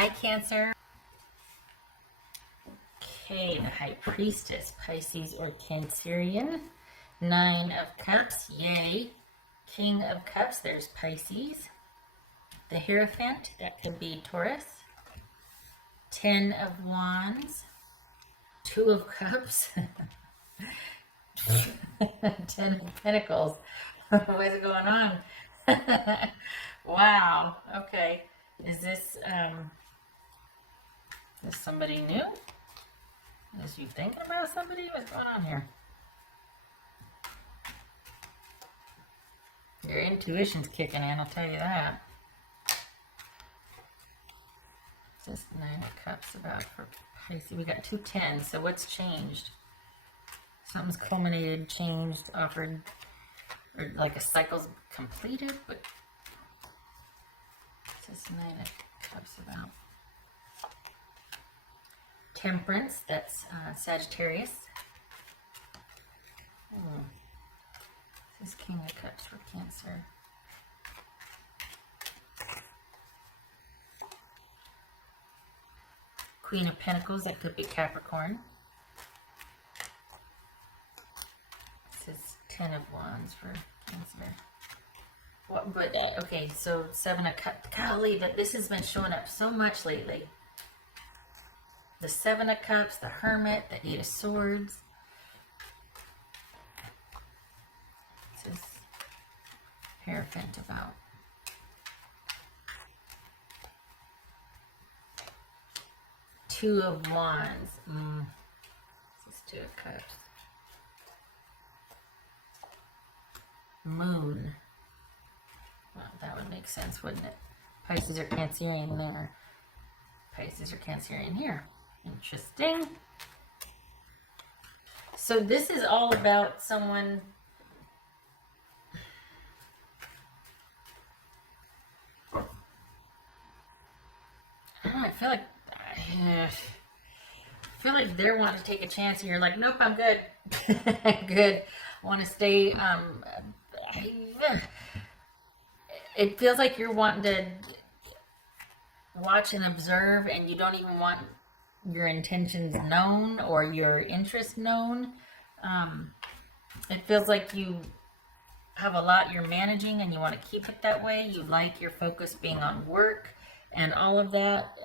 Hi, Cancer. Okay, the High Priestess, Pisces or Cancerian. Nine of Cups, yay. King of Cups, there's Pisces. The Hierophant, that could be Taurus. 10 of Wands. Two of Cups. 10 of Pentacles. What's going on? Wow, okay. Is this somebody new? Is you thinking about somebody? What's going on here? Your intuition's kicking in, I'll tell you that. What's this Nine of Cups about for Pisces? We got 2 10s, so what's changed? Something's culminated, changed, offered, or like a cycle's completed, but what's this Nine of Cups about? Temperance, that's Sagittarius. This is King of Cups for Cancer. Queen of Pentacles, that could be Capricorn. This is 10 of Wands for Cancer. What, but, okay, so 7 of Cups. Golly, that this has been showing up so much lately. The 7 of Cups, the Hermit, the 8 of Swords. This is Hierophant about. Two of Wands. This is 2 of Cups. Moon. Well, that would make sense, wouldn't it? Pisces or Cancerian there. Pisces or Cancerian here. Interesting. So this is all about someone. I don't know, I feel like they're wanting to take a chance, and you're like, nope, I'm good. I'm good. I want to stay. It feels like you're wanting to watch and observe, and you don't even want your intentions known or your interest known. It feels like you have a lot you're managing, and you want to keep it that way. You like your focus being on work and all of that.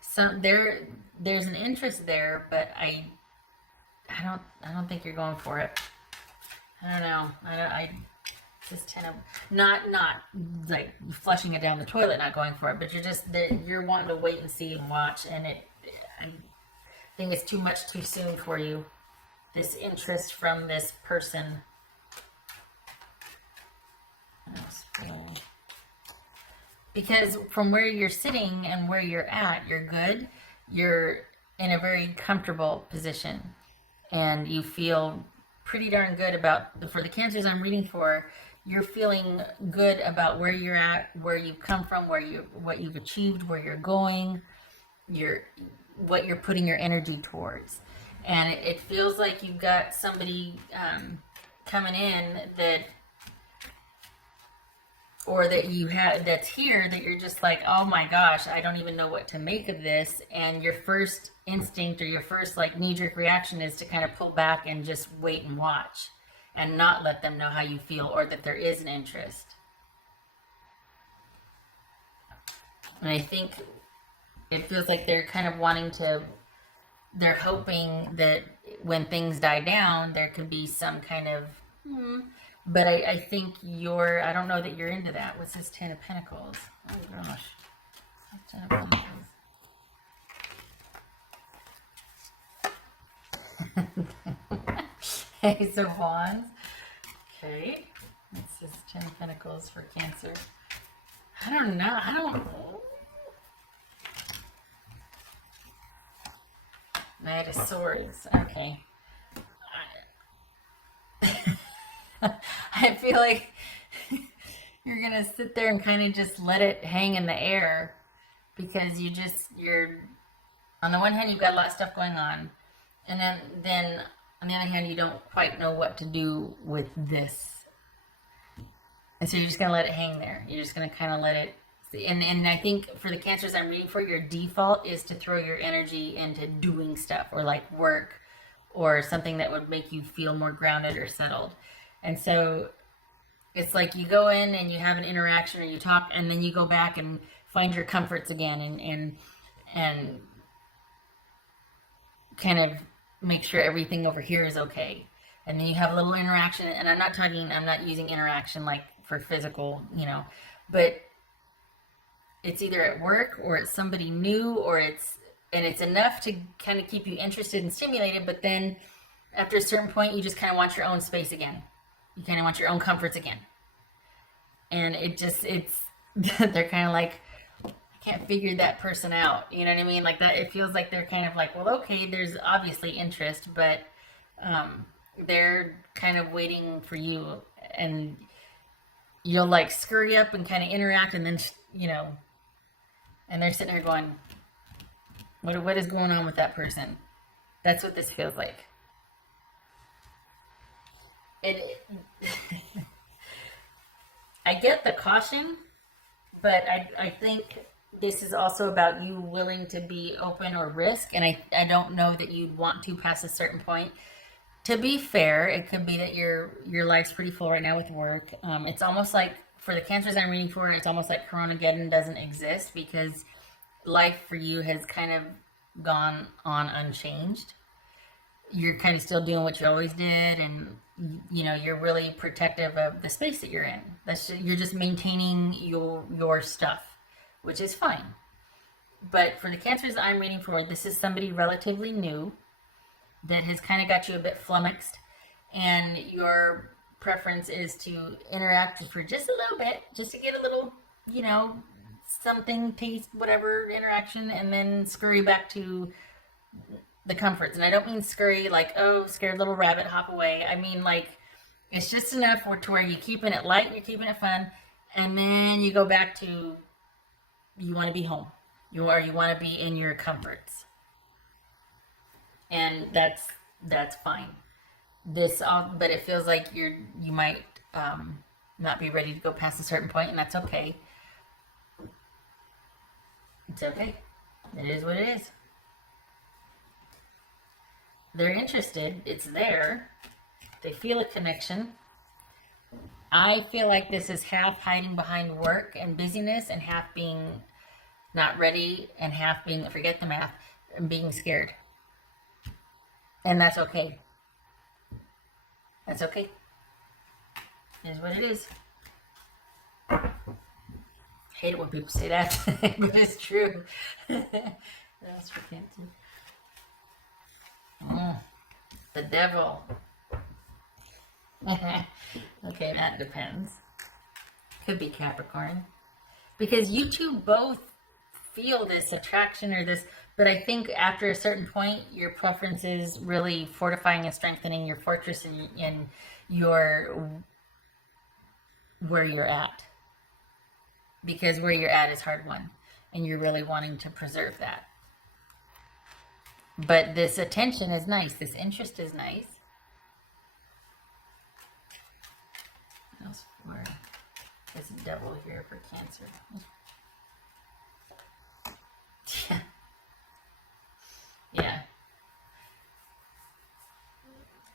So there's an interest there, but I don't think you're going for it. I don't know. I just 10 of, not like flushing it down the toilet, not going for it, but you're wanting to wait and see and watch, and I think it's too much too soon for you. This interest from this person. Because from where you're sitting and where you're at, you're good. You're in a very comfortable position, and you feel pretty darn good about, for the Cancers I'm reading for, you're feeling good about where you're at, where you've come from, what you've achieved, where you're going, what you're putting your energy towards. And it feels like you've got somebody coming in that, or that you have, that's here, that you're just like, oh my gosh, I don't even know what to make of this. And your first instinct or your first like knee-jerk reaction is to kind of pull back and just wait and watch and not let them know how you feel or that there is an interest. And I think it feels like they're kind of wanting to, they're hoping that when things die down, there could be some kind of, but I think I don't know that you're into that. What's this 10 of Pentacles? Oh gosh. 10 of Pentacles. Ace of Wands. Okay. This is 10 of Pentacles for Cancer. I don't know. Knight of Swords. Okay. I feel like you're going to sit there and kind of just let it hang in the air, because you're, on the one hand, you've got a lot of stuff going on. And then on the other hand, you don't quite know what to do with this. And so you're just going to let it hang there. You're just going to kind of let it And I think for the Cancers I'm reading for, your default is to throw your energy into doing stuff or like work or something that would make you feel more grounded or settled. And so it's like you go in and you have an interaction or you talk, and then you go back and find your comforts again, and kind of make sure everything over here is okay. And then you have a little interaction, and I'm not using interaction like for physical, but it's either at work or it's somebody new, and it's enough to kind of keep you interested and stimulated, but then after a certain point you just kind of want your own space again. You kind of want your own comforts again. And it's they're kind of like, I can't figure that person out. You know what I mean? Like that, it feels like they're kind of like, well, okay, there's obviously interest, but they're kind of waiting for you, and you'll like scurry up and kind of interact, and then, and they're sitting there going, what is going on with that person? That's what this feels like. It, I get the caution, but I think this is also about you willing to be open or risk, and I don't know that you'd want to past a certain point. To be fair, it could be that your life's pretty full right now with work. It's almost like for the Cancers I'm reading for, it's almost like Coronageddon doesn't exist because life for you has kind of gone on unchanged. You're kind of still doing what you always did, and you're really protective of the space that you're in. You're just maintaining your stuff, which is fine. But for the Cancers I'm reading for, this is somebody relatively new that has kind of got you a bit flummoxed, and your preference is to interact for just a little bit, just to get a little, something, taste, whatever interaction, and then scurry back to the comforts. And I don't mean scurry like, oh, scared little rabbit, hop away. I mean like, it's just enough to where you're keeping it light, you're keeping it fun, and then you go back to, you want to be home. You want to be in your comforts. And that's fine. But it feels like you might not be ready to go past a certain point, and that's okay. It's okay. It is what it is. They're interested. It's there. They feel a connection. I feel like this is half hiding behind work and busyness, and half being not ready, and half being, forget the math, and being scared. And that's okay. That's okay. It is what it is. I hate it when people say that, but it's true. That's for Cancer. The devil. Okay, that depends. Could be Capricorn. Because you two both feel this attraction or this, but I think after a certain point, your preference is really fortifying and strengthening your fortress in where you're at. Because where you're at is hard won, and you're really wanting to preserve that. But this attention is nice. This interest is nice. What else for this devil here for Cancer? Yeah. Yeah.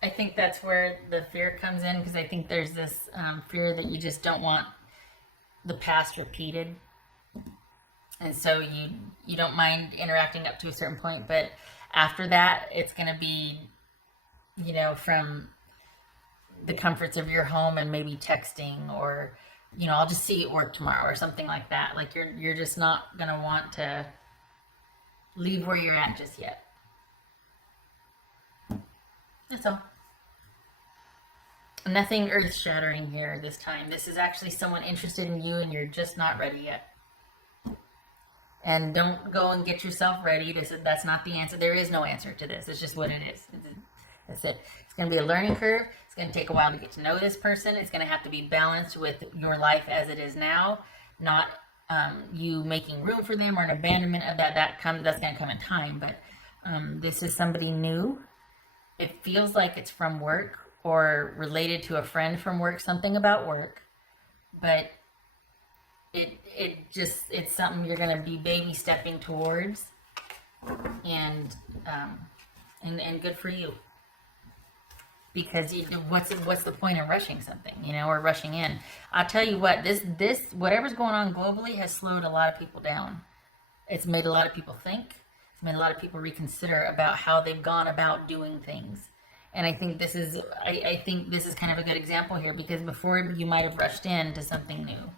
I think that's where the fear comes in, because I think there's this fear that you just don't want the past repeated. And so you don't mind interacting up to a certain point, but after that, it's going to be, from the comforts of your home and maybe texting, or, I'll just see you at work tomorrow or something like that. Like you're just not going to want to leave where you're at just yet. That's all. Nothing earth-shattering here this time. This is actually someone interested in you, and you're just not ready yet. And don't go and get yourself ready. That's not the answer. There is no answer to this. It's just what it is. That's it. It's going to be a learning curve. It's going to take a while to get to know this person. It's going to have to be balanced with your life as it is now, not you making room for them or an abandonment of that. That's going to come in time. But this is somebody new. It feels like it's from work or related to a friend from work, something about work. But it's something you're going to be baby stepping towards, and good for you. Because what's the point of rushing something, or rushing in? I'll tell you what, this whatever's going on globally has slowed a lot of people down. It's made a lot of people think. It's made a lot of people reconsider about how they've gone about doing things. And I think this is kind of a good example here, because before you might have rushed into something new.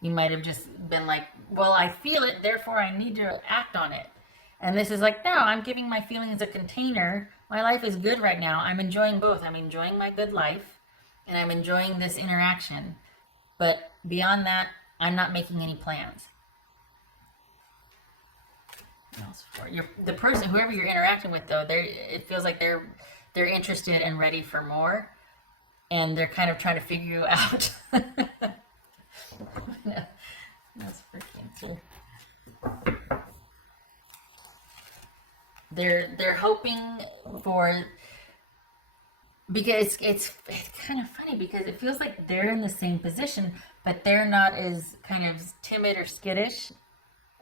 You might have just been like, well, I feel it, therefore I need to act on it. And this is like, no, I'm giving my feelings a container. My life is good right now. I'm enjoying both. I'm enjoying my good life, and I'm enjoying this interaction. But beyond that, I'm not making any plans. The person, whoever you're interacting with, though, it feels like they're interested and ready for more, and they're kind of trying to figure you out. That's freaking cool. They're hoping for, because it's kind of funny, because it feels like they're in the same position, but they're not as kind of timid or skittish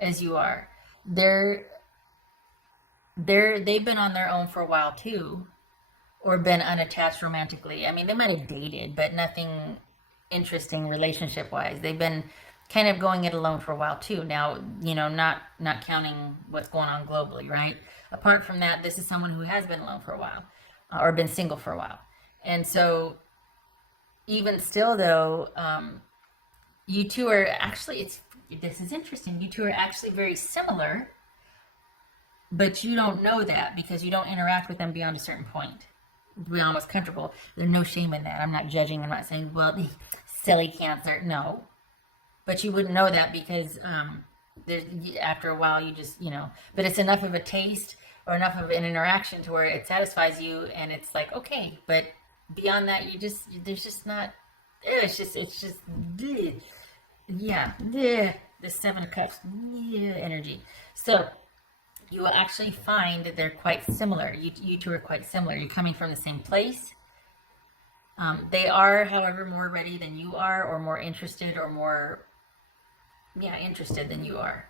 as you are. They've been on their own for a while too, or been unattached romantically. I mean, they might have dated, but nothing interesting relationship wise. They've been kind of going it alone for a while too. Now, not counting what's going on globally, right? Apart from that, this is someone who has been alone for a while, or been single for a while. And so even still though, you two are actually, this is interesting. You two are actually very similar, but you don't know that because you don't interact with them beyond a certain point. We're almost comfortable. There's no shame in that. I'm not judging. I'm not saying, well, silly Cancer. No. But you wouldn't know that because after a while you just, but it's enough of a taste or enough of an interaction to where it satisfies you, and it's like, okay, but beyond that, there's just not, it's just, yeah, the Seven of Cups, energy. So you will actually find that they're quite similar. You two are quite similar. You're coming from the same place. They are, however, more ready than you are, or more interested, or more, interested than you are.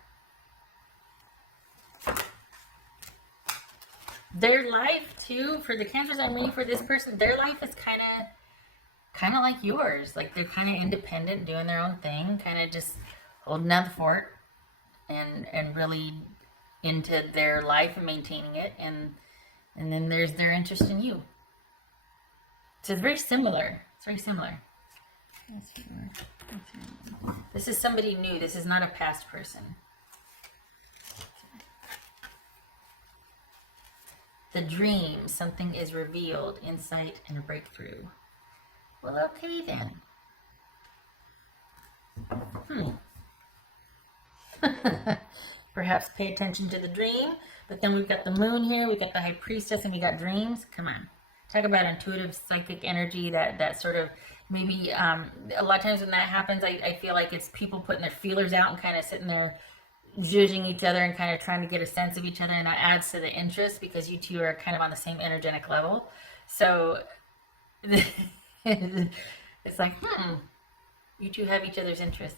Their life, too, for the Cancers I'm reading for this person, their life is kind of like yours. Like, they're kind of independent, doing their own thing, kind of just holding down the fort, and really into their life and maintaining it, and then there's their interest in you. So it's very similar. It's very similar. This is somebody new. This is not a past person. The dream, something is revealed, insight and a breakthrough. Well, okay then. Perhaps pay attention to the dream, but then we've got the moon here, we've got the high priestess, and we got dreams. Come on. Talk about intuitive psychic energy, that sort of, maybe a lot of times when that happens, I feel like it's people putting their feelers out and kind of sitting there judging each other and kind of trying to get a sense of each other, and that adds to the interest because you two are kind of on the same energetic level. So it's like, you two have each other's interest.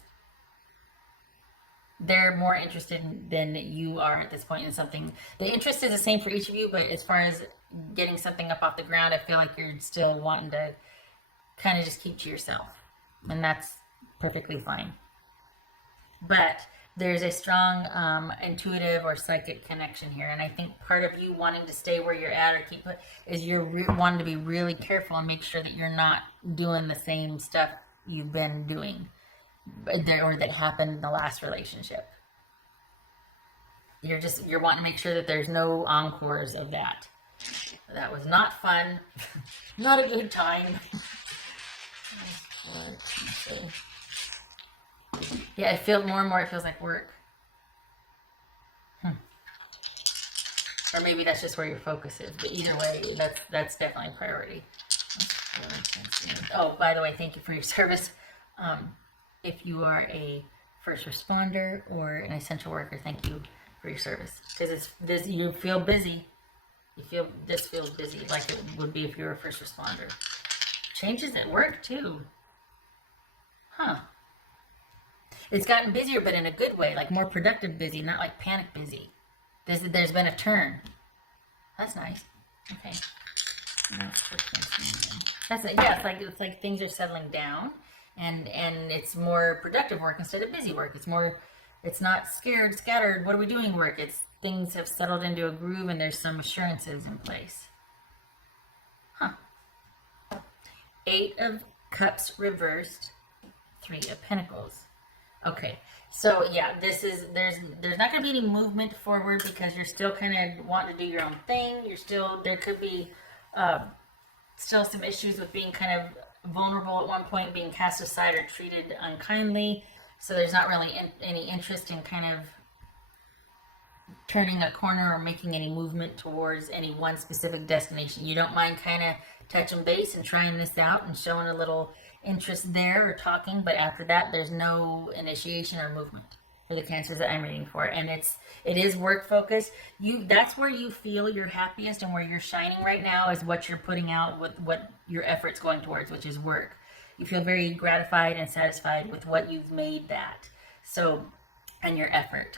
They're more interested than you are at this point in something. The interest is the same for each of you, but as far as getting something up off the ground, I feel like you're still wanting to kind of just keep to yourself, and that's perfectly fine. But there's a strong intuitive or psychic connection here, and I think part of you wanting to stay where you're at or keep it is you're wanting to be really careful and make sure that you're not doing the same stuff you've been doing or that happened in the last relationship. You're wanting to make sure that there's no encores of that. That was not fun. Not a good time. Yeah, I feel more and more it feels like work. Or maybe that's just where your focus is. But either way, that's definitely a priority. Oh, by the way, thank you for your service. If you are a first responder or an essential worker, thank you for your service. Because you feel busy. This feels busy, like it would be if you were a first responder. Changes at work too. It's gotten busier, but in a good way, like more productive busy, not like panic busy. There's been a turn. That's nice. Okay. That's it. Yeah, it's like things are settling down, and it's more productive work instead of busy work. It's not scared, scattered. What are we doing? Work. It's things have settled into a groove, and there's some assurances in place. Huh. 8 of Cups reversed, 3 of Pentacles. Okay, so yeah, there's not going to be any movement forward because you're still kind of wanting to do your own thing. There could be still some issues with being kind of vulnerable at one point, being cast aside or treated unkindly. So there's not really any interest in kind of turning a corner or making any movement towards any one specific destination. You don't mind kind of touching base and trying this out and showing a little interest there or talking, but after that there's no initiation or movement for the Cancers that I'm reading for. And it is work focused. That's where you feel your happiest and where you're shining right now is what you're putting out, with what your effort's going towards, which is work. You feel very gratified and satisfied with what you've made that. So, and your effort,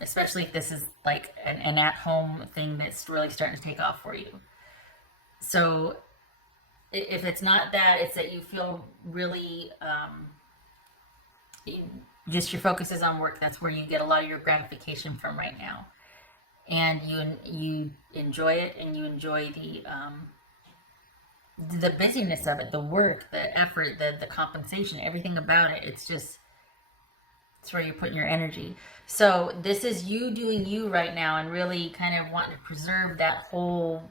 especially if this is like an at-home thing that's really starting to take off for you. So if it's not that, it's that you feel really, just your focus is on work. That's where you get a lot of your gratification from right now. And you enjoy it, and you enjoy the busyness of it, the work, the effort, the compensation, everything about it. It's where you're putting your energy. So this is you doing you right now and really kind of wanting to preserve that whole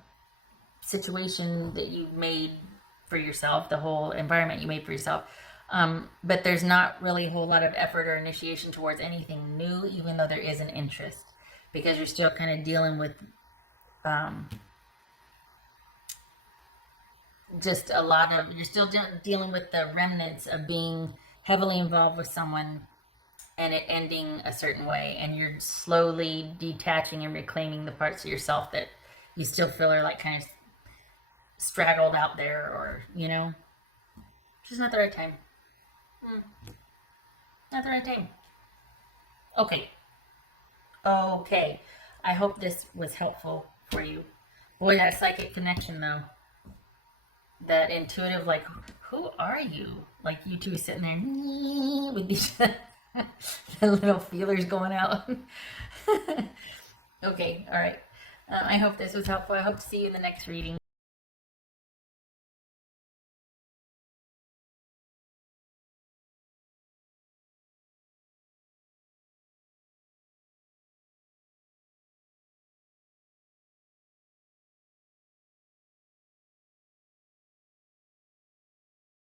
situation that you've made for yourself, the whole environment you made for yourself. But there's not really a whole lot of effort or initiation towards anything new, even though there is an interest, because you're still kind of dealing with you're still dealing with the remnants of being heavily involved with someone and it ending a certain way, and you're slowly detaching and reclaiming the parts of yourself that you still feel are like kind of straggled out there, or just not the right time. Not the right time. Okay. I hope this was helpful for you. Boy, that psychic connection though. That intuitive, like, who are you? Like you two sitting there with these the little feelers going out. Okay, all right. I hope this was helpful. I hope to see you in the next reading.